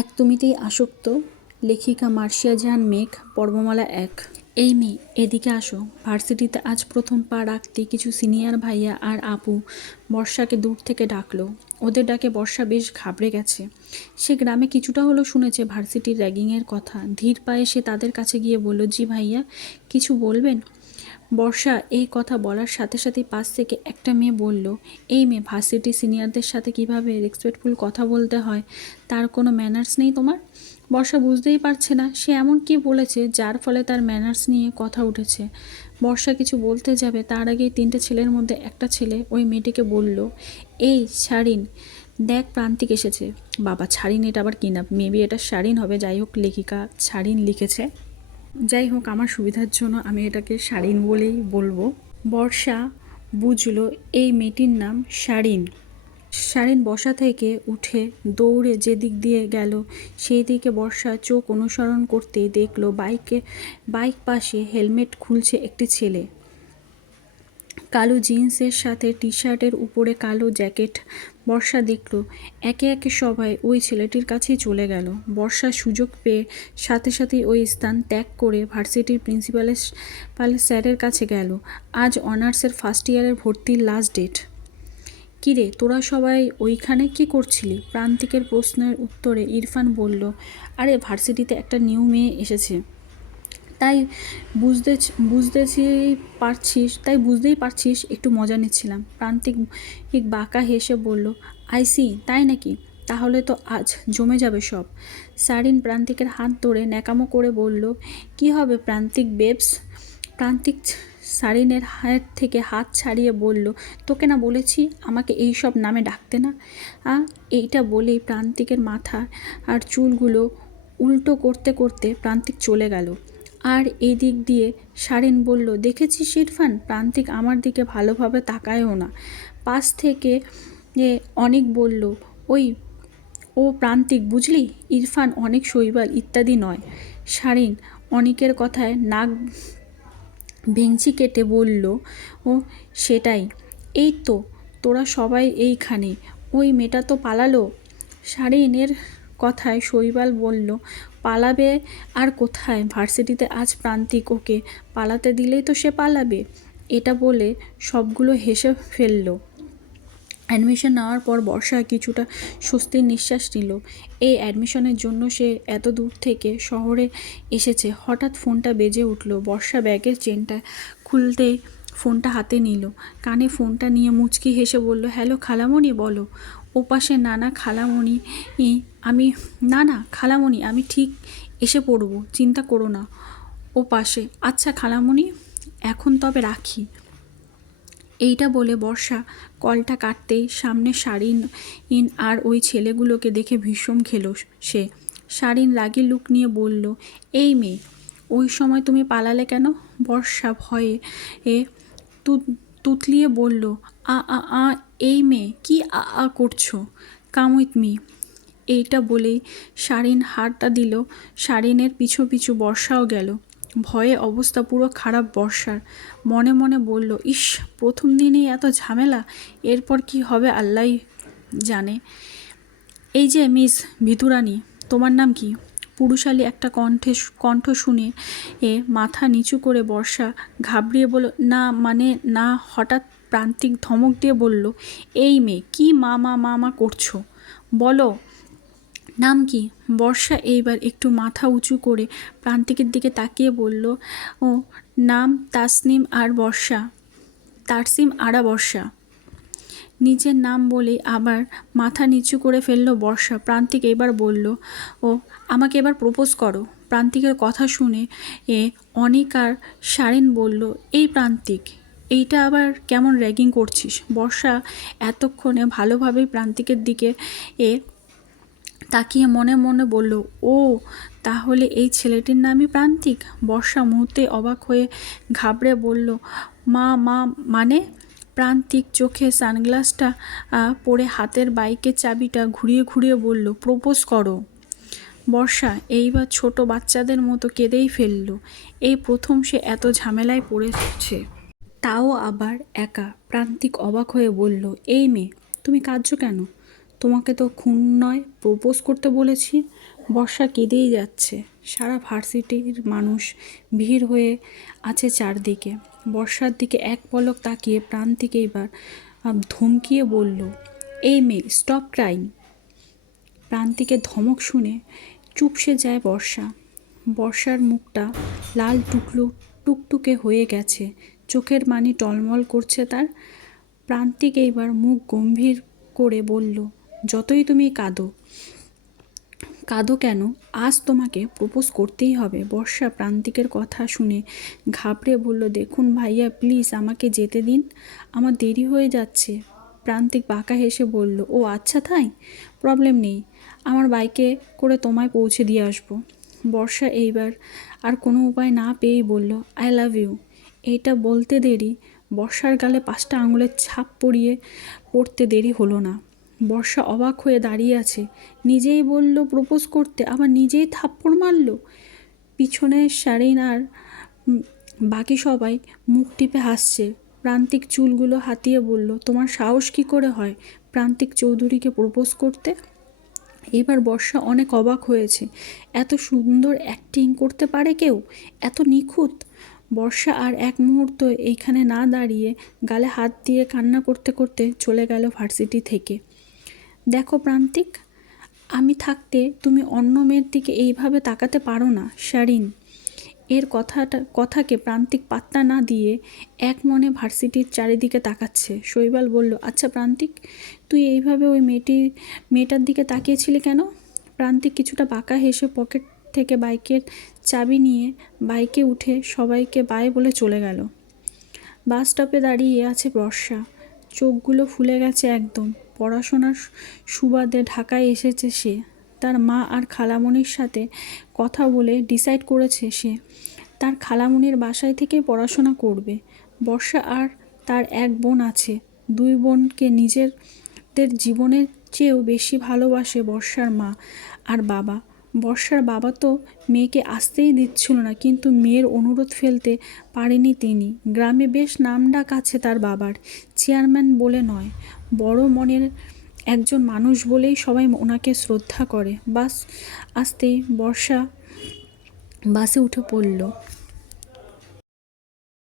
এক তুমিতেই আসক্ত, লেখিকা মার্শিয়া জাহান মেঘ, পর্বমালা ১। এই মেয়ে, এদিকে আসো। ভার্সিটিতে আজ প্রথম পা রাখতে কিছু সিনিয়র ভাইয়া আর আপু বর্ষাকে দূর থেকে ডাকলো। ওদের ডাকে বর্ষা বেশ ঘাবড়ে গেছে। সে গ্রামে কিছুটা হলেও শুনেছে ভার্সিটির র্যাগিংয়ের কথা। ধীর পায়ে সে তাদের কাছে গিয়ে বলল, জি ভাইয়া, কিছু বলবেন? বর্ষা এই কথা বলার সাথে সাথেই পাশ থেকে একটা মেয়ে বলল, এই মেয়ে, ভার্সিটি সিনিয়রদের সাথে কিভাবে রেসপেক্টফুল কথা বলতে হয় তার কোনো ম্যানার্স নেই তোমার? বর্ষা বুঝতেই পারছে না সে এমন কি বলেছে যার ফলে তার ম্যানার্স নিয়ে কথা উঠেছে। বর্ষা কিছু বলতে যাবে তার আগেই তিনটে ছেলের মধ্যে একটা ছেলে ওই মেয়েটিকে বলল, এই শারিন, দেখ প্রান্তিক এসেছে। বাবা, ছাড়িন এটা আবার কিনা? মেবি এটা শারিন হবে। যাই হোক, লেখিকা ছাড়িন লিখেছে। যাই হোক, আমার সুবিধার জন্য আমি এটাকে শারিন বলেই বলবো। বর্ষা বুঝলো এই মেয়েটির নাম শারিন। শারিন বসা থেকে উঠে দৌড়ে যেদিক দিয়ে গেল সেই দিকে বর্ষা চোখ অনুসরণ করতেই দেখলো বাইক পাশে হেলমেট খুলছে একটি ছেলে। কালো জিন্সের সাথে টি শার্টের উপরে কালো জ্যাকেট। বর্ষা দেখল একে একে সবাই ওই ছেলেটির কাছেই চলে গেল। বর্ষা সুযোগ পেয়ে সাথে সাথেই ওই স্থান ত্যাগ করে ভার্সিটির প্রিন্সিপালের স্যারের কাছে গেল। আজ অনার্সের ফার্স্ট ইয়ারের ভর্তির লাস্ট ডেট। কিরে, তোরা সবাই ওইখানে কি করছিলি? প্রান্তিকের প্রশ্নের উত্তরে ইরফান বলল, আরে ভার্সিটিতে একটা নিউ মেয়ে এসেছে, তাই বুঝতেই পারছিস একটু মজা নিচ্ছিলাম। প্রান্তিক বাঁকা হেসে বলল, আইসি, তাই নাকি? তাহলে তো আজ জমে যাবে সব। সারিন প্রান্তিকের হাত ধরে ন্যাকামো করে বলল, কি হবে প্রান্তিক বেবস? প্রান্তিক সারিনের হাত থেকে হাত ছাড়িয়ে বলল, তোকে না বলেছি আমাকে এই সব নামে ডাকতে না? এইটা বলেই প্রান্তিকের মাথা আর চুলগুলো উল্টো করতে করতে প্রান্তিক চলে গেল। আর এই দিক দিয়ে শারিন বলল, দেখেছিস ইরফান, প্রান্তিক আমার দিকে ভালোভাবে তাকায়ও না। পাশ থেকে অনেক বলল, ও প্রান্তিক বুঝলি, ইরফান অনেক শৈবাল ইত্যাদি নয়। শারিন অনেকের কথায় নাক ভেঙচি কেটে বলল, ও সেটাই। এই তো তোরা সবাই এইখানে, ওই মেয়েটা তো পালালো। শারিনের কথায় শৈবাল বলল, পালাবে আর কোথায়? ভার্সিটিতে আজ প্রান্তিক ওকে পালাতে দিলেই তো সে পালাবে। এটা বলে সবগুলো হেসে ফেলল। অ্যাডমিশন নেওয়ার পর বর্ষা কিছুটা স্বস্তির নিঃশ্বাস নিল। এই অ্যাডমিশনের জন্য সে এত দূর থেকে শহরে এসেছে। হঠাৎ ফোনটা বেজে উঠল। বর্ষা ব্যাগের চেনটা খুলতেই ফোনটা হাতে নিল। কানে ফোনটা নিয়ে মুচকি হেসে বলল, হ্যালো খালামণি, বলো। ওপাশে না খালামণি, আমি ঠিক এসে পড়ব, চিন্তা করো না। ও পাশে, আচ্ছা খালামণি, এখন তবে রাখি। এইটা বলে বর্ষা কলটা কাটতেই সামনে শারিন আর ওই ছেলেগুলোকে দেখে ভীষণ খেলো সে। শারিন রাগী লুক নিয়ে বলল, এই মেয়ে, ওই সময় তুমি পালালে কেন? বর্ষা ভয়ে তুতলিয়ে বলল, এই মেয়ে, কি করছো? Come with me. এইটা বলেই শারিন হারটা দিল। শারিনের পিছু পিছু বর্ষাও গেল। ভয়ে অবস্থা পুরো খারাপ বর্ষার। মনে মনে বলল, ইস, প্রথম দিনেই এত ঝামেলা, এরপর কি হবে আল্লাহই জানে। এই যে মিস ভিতুরানী, তোমার নাম কি? পুরুষালী একটা কণ্ঠ শুনে মাথা নিচু করে বর্ষা ঘাবড়িয়ে বলল, না। হঠাৎ প্রান্তিক ধমক দিয়ে বলল, এই মেয়ে, কি মা করছো? বলো নাম কি? বর্ষা এইবার একটু মাথা উঁচু করে প্রান্তিকের দিকে তাকিয়ে বলল, ও নাম তাসনিম আরা বর্ষা। নিজের নাম বলে আবার মাথা নিচু করে ফেলল বর্ষা। প্রান্তিক এবার বলল, ও আমাকে এবার প্রপোজ করো। প্রান্তিকের কথা শুনে অনিক আর শারিন বলল, এই প্রান্তিক, এইটা আবার কেমন র্যাগিং করছিস? বর্ষা এতক্ষণে ভালোভাবেই প্রান্তিকের দিকে তাকিয়ে মনে মনে বলল, ও তাহলে এই ছেলেটির নামই প্রান্তিক। বর্ষা মুহূর্তে অবাক হয়ে ঘাবড়ে বলল, মানে? প্রান্তিক চোখে সানগ্লাসটা পরে হাতের বাইকের চাবিটা ঘুরিয়ে ঘুরিয়ে বলল, প্রপোজ করো। বর্ষা এইবার ছোট বাচ্চাদের মতো কেঁদেই ফেলল। এই প্রথম সে এত ঝামেলায় পড়েছে, তাও আবার একা। প্রান্তিক অবাক হয়ে বলল, এই মেয়ে, তুমি কাঁদছো কেন? তোমাকে তো খুন নয় প্রপোজ করতে বলেছি। বর্ষা কেঁদেই যাচ্ছে। সারা ভার্সিটির মানুষ ভিড় হয়ে আছে চারদিকে। বর্ষার দিকে এক পলক তাকিয়ে প্রান্তিক এইবার ধমকিয়ে বলল, এই মেয়ে, স্টপ ক্রাইং। প্রান্তিকের ধমক শুনে চুপসে যায় বর্ষা। বর্ষার মুখটা লাল টুকটুকে হয়ে গেছে, চোখের মানি টলমল করছে তার। প্রান্তিক এইবার মুখ গম্ভীর করে বলল, যতই তুমি কাঁদো কেন, আজ তোমাকে প্রপোজ করতেই হবে। বর্ষা প্রান্তিকের কথা শুনে ঘাবড়ে বলল, দেখুন ভাইয়া, প্লিজ আমাকে যেতে দিন, আমার দেরি হয়ে যাচ্ছে। প্রান্তিক বাঁকা হেসে বলল, ও আচ্ছা তাই, প্রবলেম নেই, আমার বাইকে করে তোমায় পৌঁছে দিয়ে আসবো। বর্ষা এইবার আর কোনো উপায় না পেয়েই বলল, আই লাভ ইউ। এইটা বলতে দেরি বর্ষার গালে 5টা আঙুলের ছাপ পড়তে দেরি হলো না। বর্ষা অবাক হয়ে দাঁড়িয়ে আছে। নিজেই বলল প্রপোজ করতে, আবার নিজেই থাপ্পড় মারল। পিছনে শারিন আর বাকি সবাই মুখ টিপে হাসছে। প্রান্তিক চুলগুলো হাতিয়ে বলল, তোমার সাহস কী করে হয় প্রান্তিক চৌধুরীকে প্রপোজ করতে? এবার বর্ষা অনেক অবাক হয়েছে। এত সুন্দর অ্যাক্টিং করতে পারে কেউ, এত নিখুঁত। বর্ষা আর এক মুহূর্ত এইখানে না দাঁড়িয়ে গালে হাত দিয়ে কান্না করতে করতে চলে গেল ভার্সিটি থেকে। দেখো প্রান্তিক, আমি থাকতে তুমি অন্য মেয়ের দিকে এইভাবে তাকাতে পারো না। শারিন এর কথাকে প্রান্তিক পাত্তা না দিয়ে এক মনে ভার্সিটির চারিদিকে তাকাচ্ছে। শৈবাল বলল, আচ্ছা প্রান্তিক, তুই এইভাবে ওই মেয়েটার দিকে তাকিয়েছিলি কেন? প্রান্তিক কিছুটা বাঁকা হেসে পকেট থেকে বাইকের চাবি নিয়ে বাইকে উঠে সবাইকে বাই বলে চলে গেল। বাস স্টপে দাঁড়িয়ে আছে বর্ষা, চোখগুলো ফুলে গেছে একদম। পড়াশোনার সুবাদে ঢাকায় এসেছে সে। তার মা আর খালামণির সাথে কথা বলে ডিসাইড করেছে সে তার খালামণির বাসায় থেকেই পড়াশোনা করবে। বর্ষা আর তার এক বোন আছে। দুই বোনকে নিজেদের জীবনের চেয়েও বেশি ভালোবাসে বর্ষার মা আর বাবা। বর্ষার বাবা তো মেয়েকে আসতেই দিচ্ছিল না, কিন্তু মেয়ের অনুরোধ ফেলতে পারেনি তিনি। গ্রামে বেশ নামডাক আছে তার বাবার, চেয়ারম্যান বলে নয়, বড় মনের একজন মানুষ বলেই সবাই ওনাকে শ্রদ্ধা করে। বাস আসতেই বর্ষা বাসে উঠে পড়ল।